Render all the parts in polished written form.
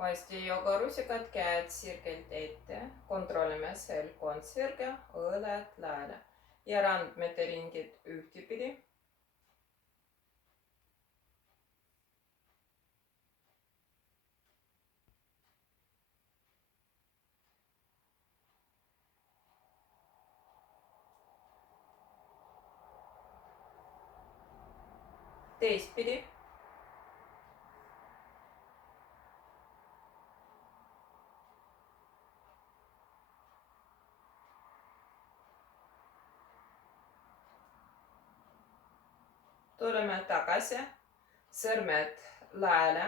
Hästi jogarusikad, käed sirgelt ette. Kontrollime selg on sirge, õled lääle ja randmete ringid ühtepidi. Teistpidi. Tuleme tagasi, sõrmed lääle,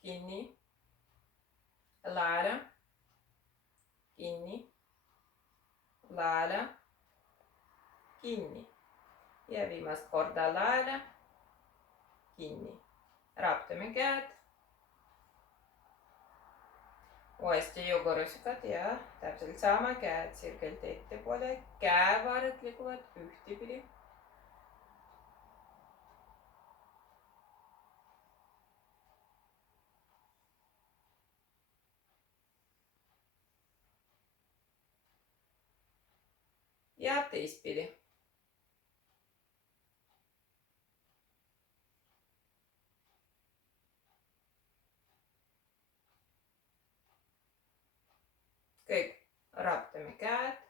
kinni, lääle, kinni, lääle, kinni ja viimast korda lääle, kinni. Raptame käed. Uuesti jogarusikad ja täpselt sama, käed sirgelt ettepoole, käevarred liiguvad ühtepidi. Ja teistpidi. Kõik raptame käed.